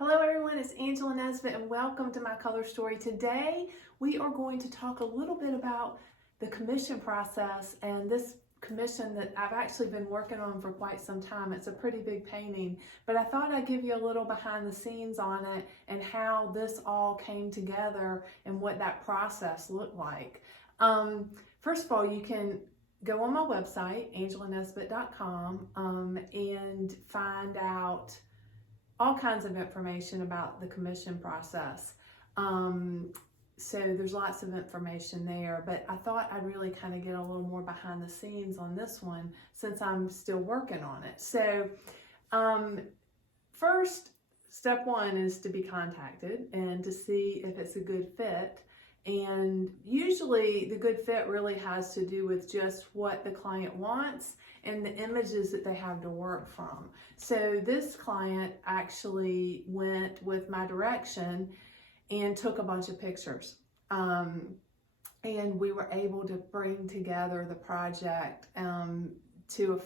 Hello everyone, it's Angela Nesbitt and welcome to my color story. Today we are going to talk a little bit about the commission process and this commission that I've actually been working on for quite some time. It's a pretty big painting, but I thought I'd give you a little behind the scenes on it and how this all came together and what that process looked like. First of all, you can go on my website, angelanesbitt.com, and find out all kinds of information about the commission process. So there's lots of information there, but I thought I'd really kind of get a little more behind the scenes on this one since I'm still working on it. So first, step one is to be contacted and to see if it's a good fit. And usually the good fit really has to do with just what the client wants and the images that they have to work from. So this client actually went with my direction and took a bunch of pictures. And we were able to bring together the project to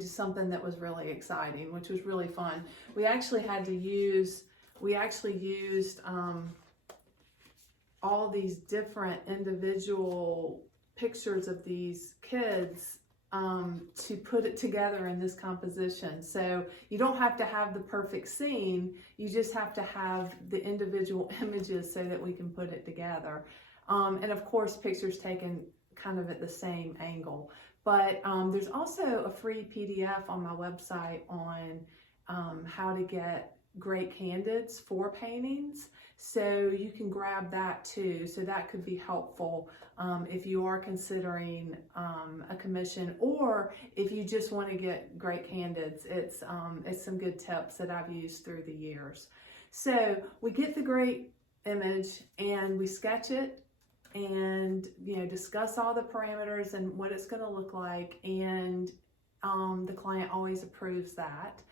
something that was really exciting, which was really fun. We actually used all these different individual pictures of these kids to put it together in this composition. So you don't have to have the perfect scene, you just have to have the individual images so that we can put it together. And of course, pictures taken kind of at the same angle. But there's also a free PDF on my website on how to get great candidates for paintings. So you can grab that too. So that could be helpful if you are considering a commission, or if you just want to get great candidates. It's some good tips that I've used through the years. So we get the great image and we sketch it and discuss all the parameters and what it's going to look like, and the client always approves that.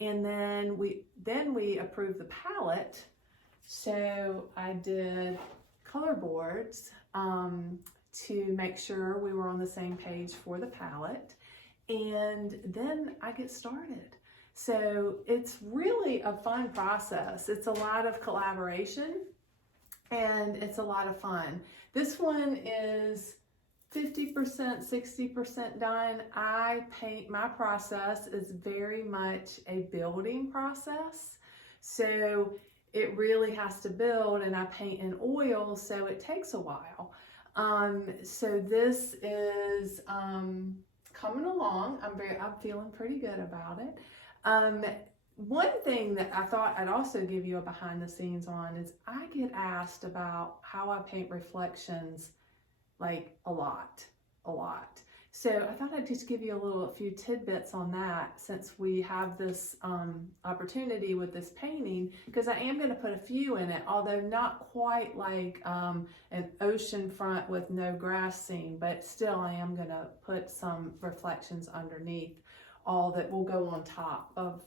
And then we approve the palette. So I did color boards to make sure we were on the same page for the palette. And then I get started. So it's really a fun process. It's a lot of collaboration and it's a lot of fun. This one is 50%, 60% done. My process is very much a building process. So it really has to build, and I paint in oil, so it takes a while. So this is coming along. I'm feeling pretty good about it. One thing that I thought I'd also give you a behind the scenes on is I get asked about how I paint reflections like a lot. So I thought I'd just give you a few tidbits on that since we have this opportunity with this painting, because I am going to put a few in it, although not quite like an ocean front with no grass scene, but still I am going to put some reflections underneath all that will go on top of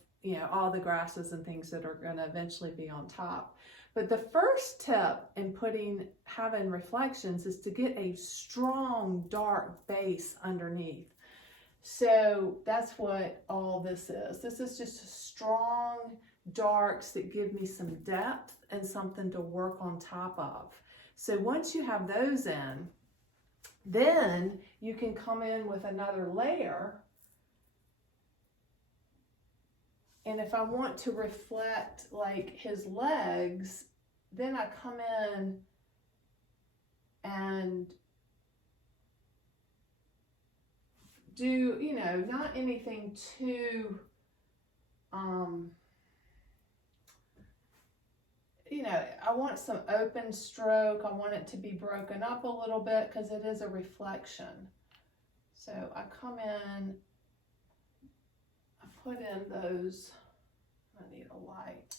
all the grasses and things that are going to eventually be on top. But the first tip in having reflections is to get a strong dark base underneath. So that's what all this is. This is just strong darks that give me some depth and something to work on top of. So once you have those in, then you can come in with another layer. And if I want to reflect like his legs, then I come in and do, not anything too, I want some open stroke. I want it to be broken up a little bit because it is a reflection. So I come in, put in those, I need a light.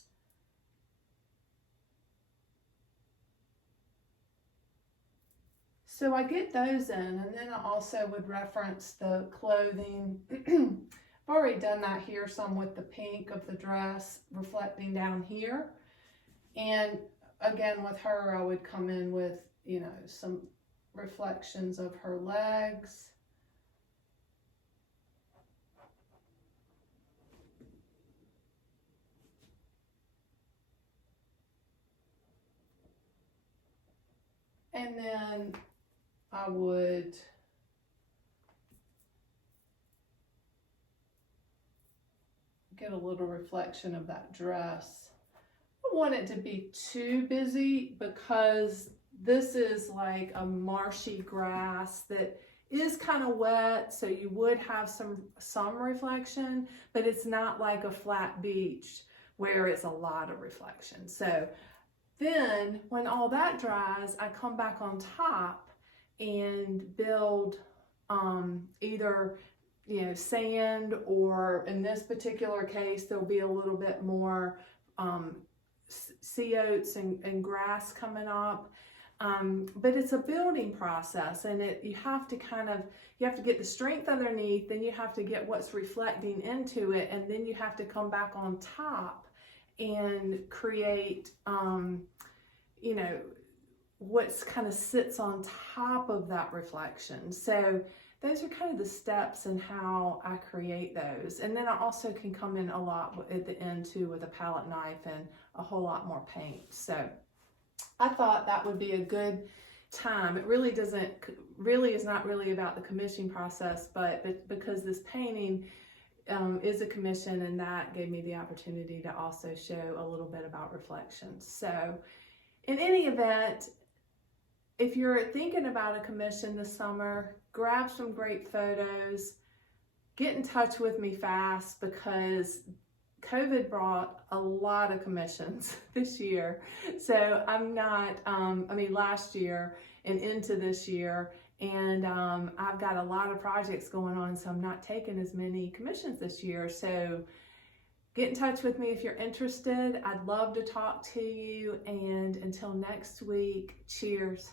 So I get those in, and then I also would reference the clothing. I've already done that here some with the pink of the dress reflecting down here. And again with her, I would come in with, some reflections of her legs. And then I would get a little reflection of that dress. I don't want it to be too busy because this is like a marshy grass that is kind of wet, so you would have some reflection, but it's not like a flat beach where it's a lot of reflection. So then when all that dries, I come back on top and build either sand, or in this particular case there'll be a little bit more sea oats and grass coming up. But it's a building process, and you have to get the strength underneath, then you have to get what's reflecting into it, and then you have to come back on top and create what's kind of sits on top of that reflection. So those are kind of the steps in how I create those. And then I also can come in a lot at the end too with a palette knife and a whole lot more paint. So I thought that would be a good time. It really is not really about the commissioning process, but because this painting is a commission, and that gave me the opportunity to also show a little bit about reflections. So in any event, if you're thinking about a commission this summer, grab some great photos, get in touch with me fast, because COVID brought a lot of commissions this year. So I'm not, last year and into this year, and I've got a lot of projects going on, so I'm not taking as many commissions this year. So get in touch with me if you're interested. I'd love to talk to you, and until next week, cheers.